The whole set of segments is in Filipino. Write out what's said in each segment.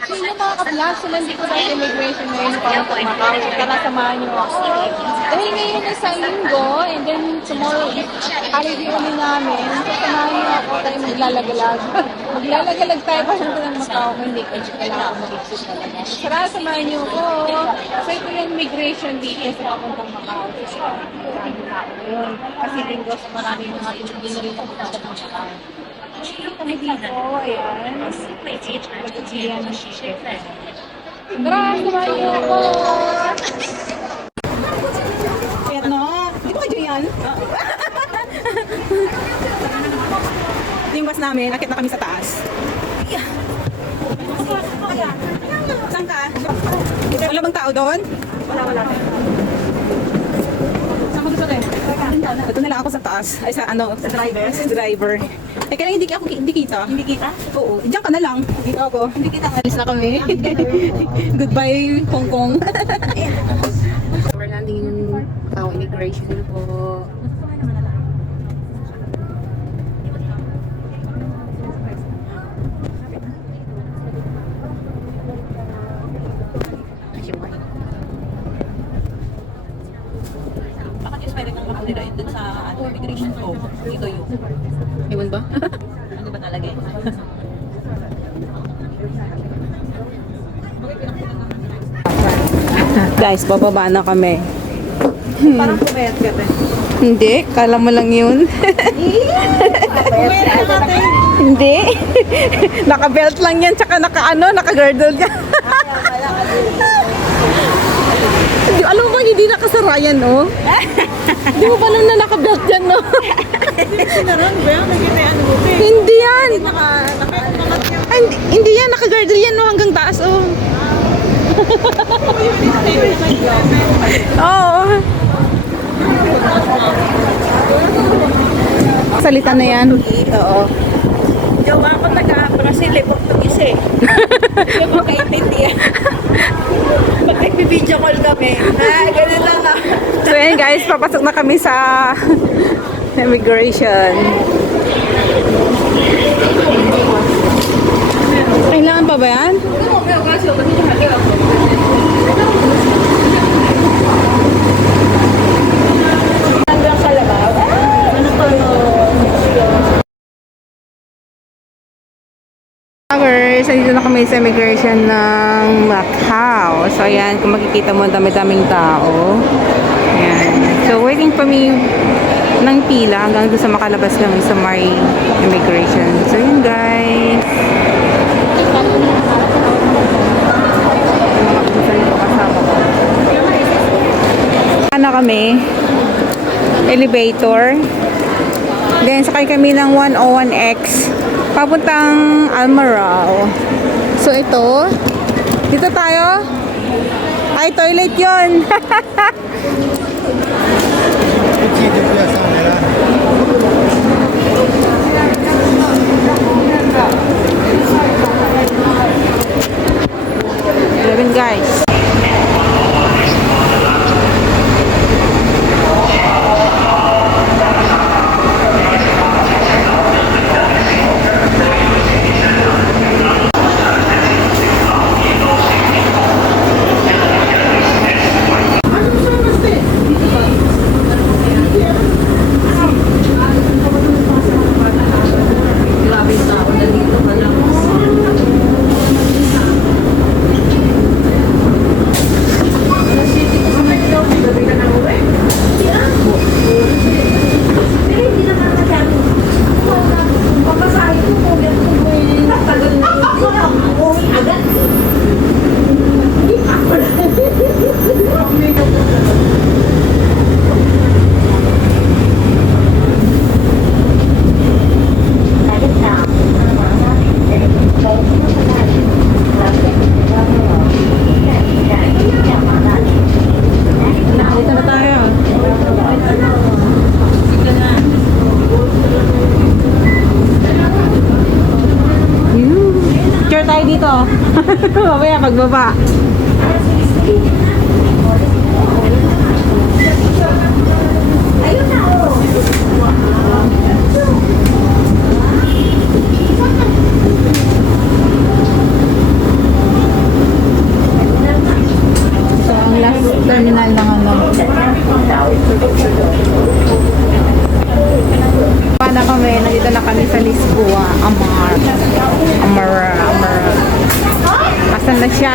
So yung mga ka-vlog, so nandito sa immigration ngayon para sa Macau. So tara, samahan niyo ako. Dahil ngayon ay isang linggo, and then tomorrow, holiday ulit namin. So samahan niyo ako tayo maglalagalag. Maglalagalag tayo papunta ng Macau. Hindi ko kailangan mag-exit talaga. So tara, samahan niyo ako. So ito yung immigration dito sa papuntang Macau. So samahan niyo ako yun. Kasi linggo sa maraming mga Pilipino rin ako sa Macau. Kami dito, ayan. Nagkagiyan ng shit. Tara, samahan niyo ako! Kaya no, di ba kayo yan? Ito yung bus namin, akit na kami sa taas. Saan ka? Wala bang tao doon? Wala. Saan ka gusto rin? Ito na lang ako sa taas. Ay sa ano? Sa driver? Sa driver. Eh kaya hindi kita. Hindi kita? Oo. Diyan ka na lang. Dito ako. Hindi kita. Alis na kami. Goodbye Hong Kong. We're landing in Macau Immigration po. Bakit yung pwede kang makaliray dun sa immigration ko? Dito yung. Ewan ba? Ano ba talaga eh? Guys, bababa na kami. Parang pumayat ka ba? Hindi, kala mo lang yun. Pumayat ka natin. Hindi. Naka-belt lang yan, tsaka naka-girdle ka. Alam mo ba, hindi nakasara yan, no? Hindi mo pa alam na naka-belt yan, no? Sinarang ba yan? Nagkita ano mo ba? Hindi yan. Nakaangat yan. Ay, hindi yan, naka-girdle yan, no? Hanggang taas, oh. Oo. Salita na yan. Oo. Jowa ko taga-Brazil eh, Portuguese eh. Hindi ko kaintindihan. Pag nag-video call kami, ganun lang ah. So yan guys, papasok na kami sa immigration. Kailangan pa ba yan? Hanggang sa labaw. Ano pa Guys, dito na kami sa immigration ng Macau. So ayan, kung makikita mo, dami-daming tao. Ayan. So waiting for me ng pila hanggang doon sa makalabas kami sa may immigration. So yun guys. Ano kami? Elevator. Then sakay kami ng 101X papuntang Almarao. So ito, dito tayo. Ay, toilet yon. Eleven guys. Grabe yung tao na dito ka lang. Dito na tayo. Picture tayo dito. Mamaya pagbaba. na siya.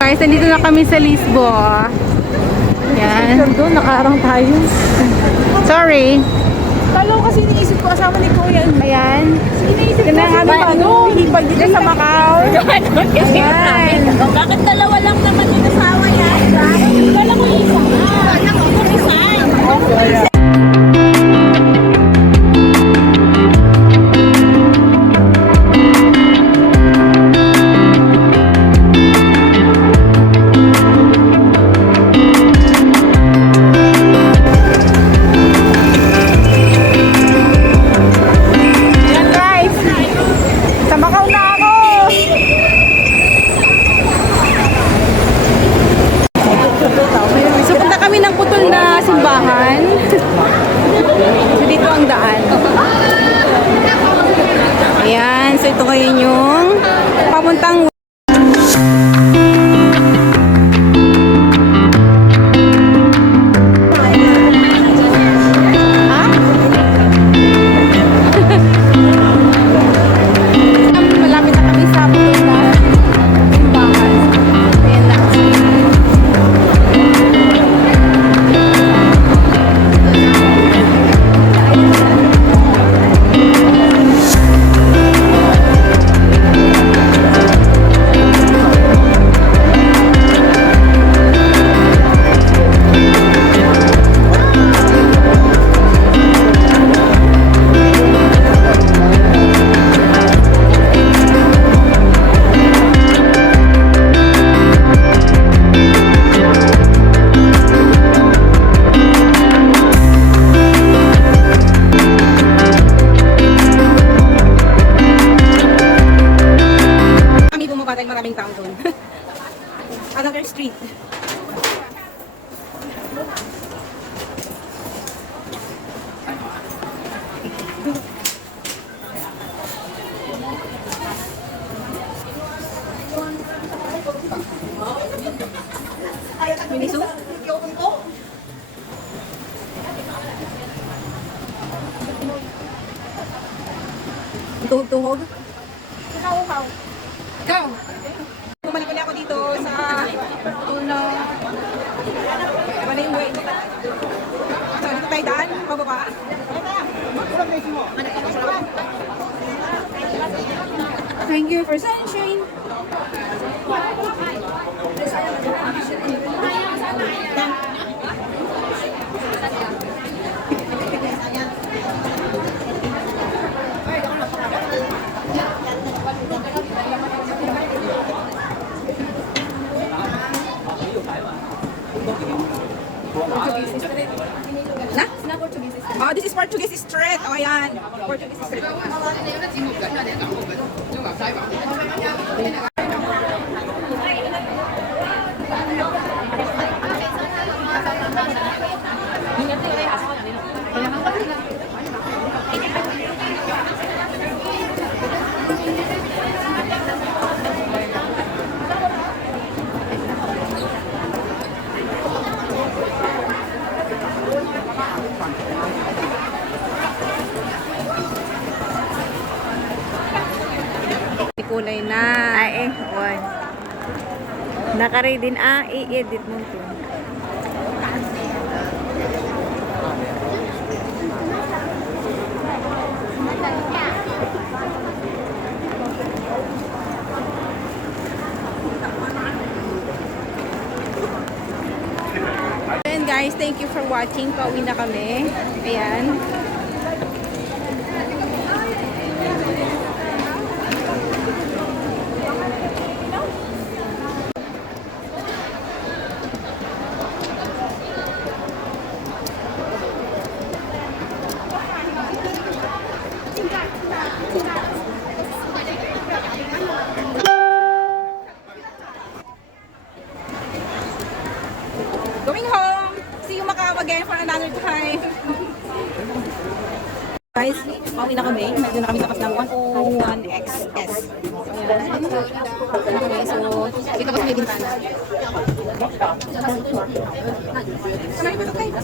Guys, nandito na kami sa Lisboa. Yan. Doon, nakaharang tayo. Sorry. Kala ko kasi iniisip ko kasama ni Kuya. Ayan. Iniisip ko ano, hipag dito sa Macau. Ayan. Bakit dalawa lang naman yung asawa yan? Kala ko isa. Kala ko isa. Ayan guys. Sa Macau na ako. So punta kami ng putol na simbahan. So dito ang daan. Ayan. So ito ngayon yung papuntang malapit na kami sa putol na simbahan. Ayan na. Kami bumaba dahil maraming tao doon. Another street. Miniso? Tuhog-tuhog? Ikaw! Bumalik ulit ako dito sa Tuno. Wala yung way. So, dito tayo daan, pababa. Thank you for sunshine. Na? Oh, this is Portuguese Street. Oh, ayan. Portuguese Street. Kulay na. Ay, one. Naka-ready na. I-edit mo ito. And guys, thank you for watching. Pauwi na kami. Ayan. Going home. See you Macau again for another time. Guys, pauwi na kami. Medyo na kami tapas ng 101XS. Ayan. Okay, so, dito ba sa may bintana? Ano yung batok kayo?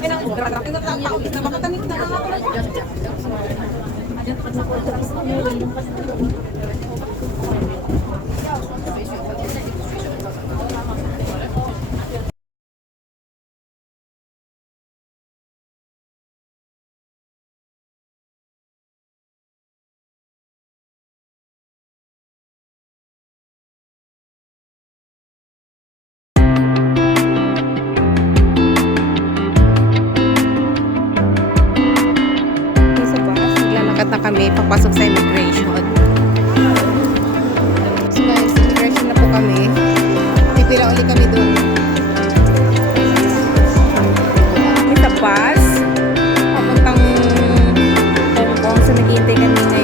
Isa pa, naglalakad na kami papasok sa immigration. So guys, immigration na po kami. Pipila ulit kami doon. Kami sa bus. Papuntang Hong Kong. So naghihintay kami ngayon.